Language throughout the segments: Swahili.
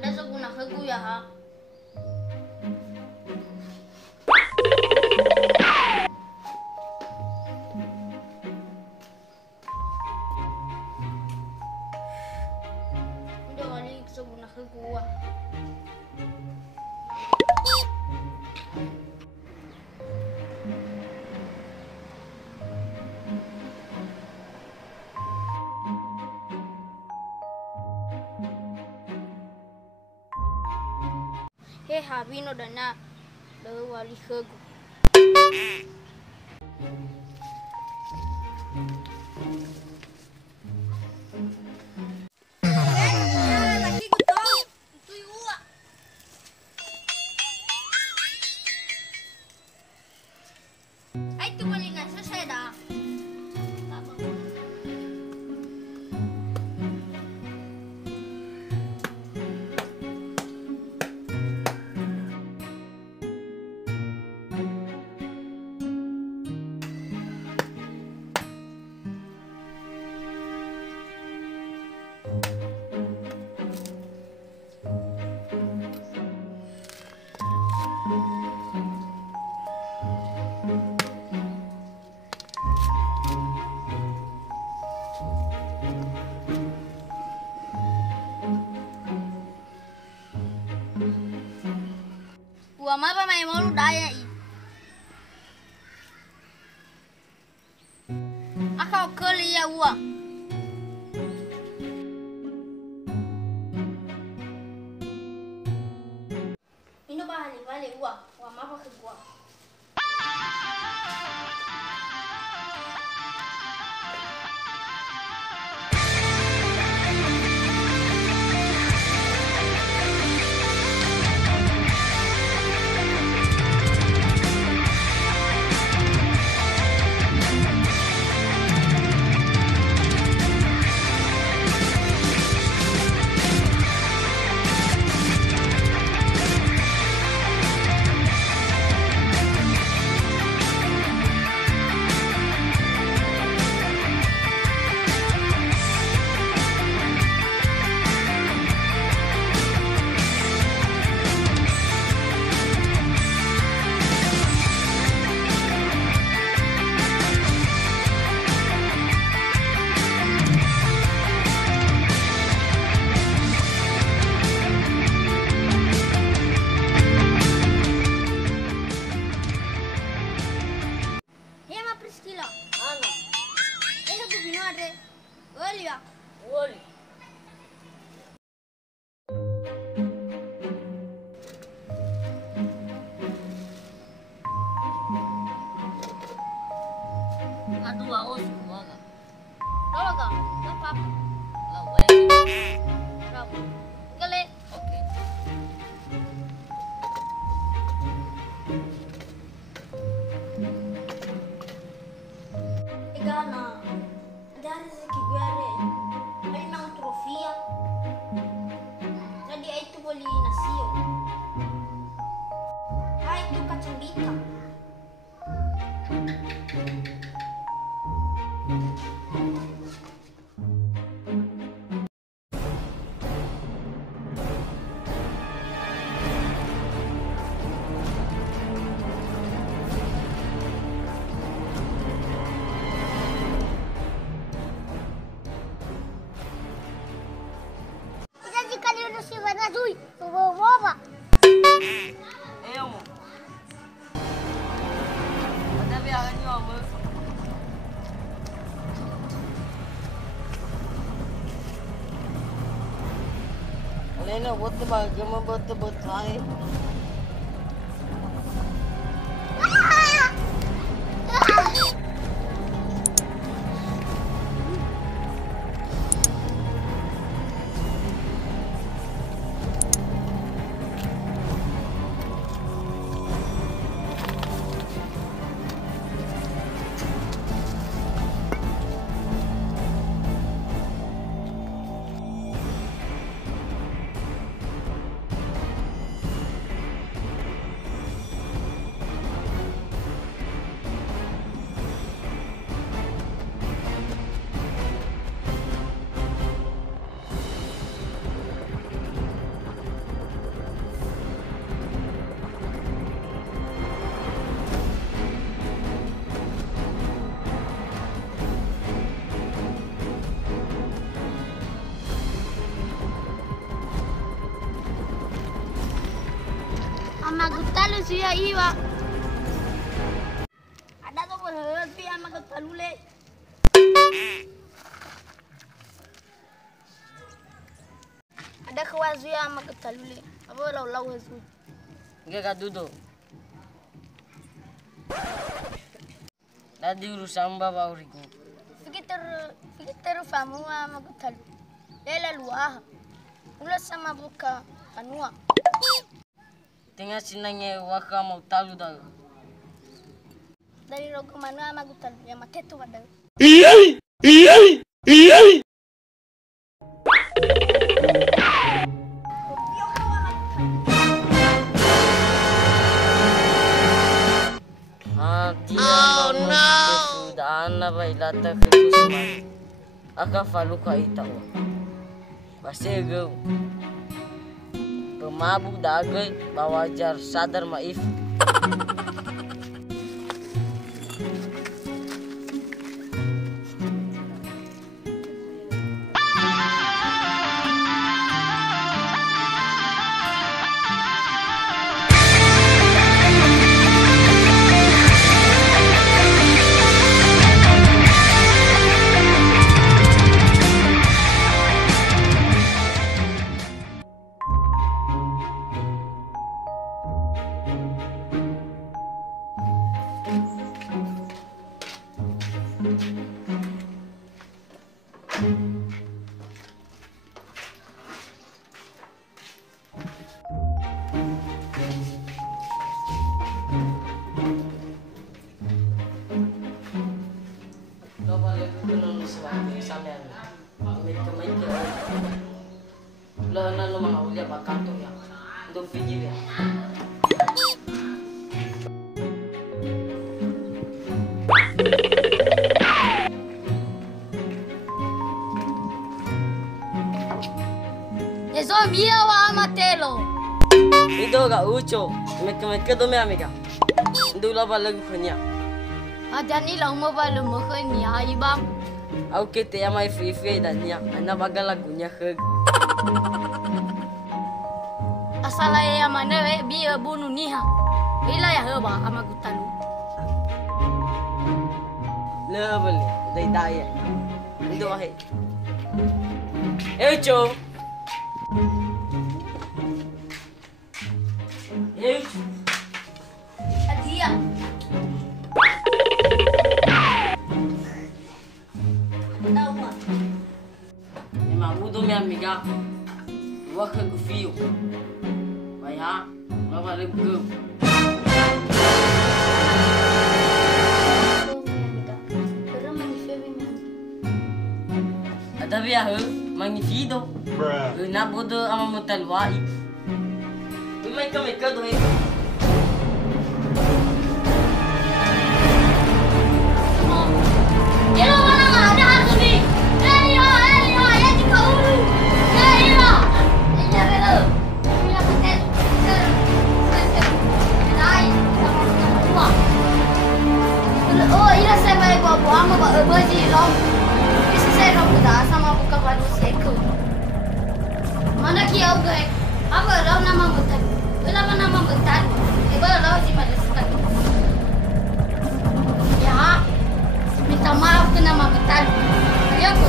Ada seguna ke ya ha. Udah kali seguna ke gua. Habino dana dari wali hegu. Ay, tu balik na sa seda. Mapa may mau daya i. Akaw kali ya wa. Ino bali wa mapa ke gua. Oli. Aduh, aus kumaga. Tawaga, enggak apa-apa. Lah, berapa? Gale. Oke. Igana. Ada rezeki gue are. Ay mga trofia. Jadi ay itu boli nasio. Ay itu kacang si Banazui, boba. Mo. Ada biaran niyo mo. Alena, bote ba, gama bote ay. magutalo siya iwa. Ada to berhenti ama magutalo. Ada kawazu ya magutalo. Abo law hazu. Gak duduk. Tadi urusan bapak uriku. Fikir famu magutalo. Lela luah. Ulas sama buka kanua. Tengah sinangnya waka mau talu dah. Dari rogo mana magutalo yang matetu ada. Oh no! Sudah anak bailata kekusman. Aka faluka itawa. Basegau. Pemabuk dagai bawajar sadar maif. Lo na lo mga ulya ba kanto ya. Ndo video ya. Eso mia wa amatelo. Ito ga ucho. Meka do me amiga. Ndo la ba lagu khanya. Adani lang mo ba lumukha niya ibang. Au kete ya mai fi dan ya. Ana baga lagunya khag. Asala ya mana biya bunu niha. Ila ya heba amagutalu. Lebel dai daya. Ndo ahe. Ucho. Adia. Tahu Mabudo minha amiga. Waka gufio. Vai ha, vai valer gum. Ada biar magnifido. Na bodo ama mutalwai. Umay kami kado eh. Mana kia ugai? Apa lau nama mutan? Kenapa nama mutan? Ibu lau si majestan. Ya, minta maaf ke nama mutan. Ya ku.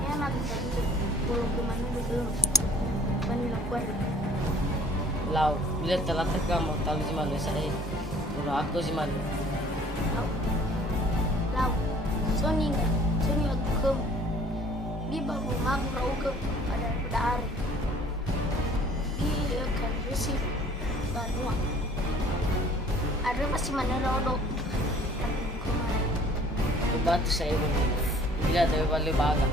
Ya nak tadi, belum kemana belum. Bani lapar. Lau, bila telah terkam mau tahu si malu saya. Kalau aku si malu. Lau, Sony waktu kem. Di babu mabu lau kem ada bedar. Dia akan bersih banua. Ada masih mana lau. Batu saya bila ada balik baga.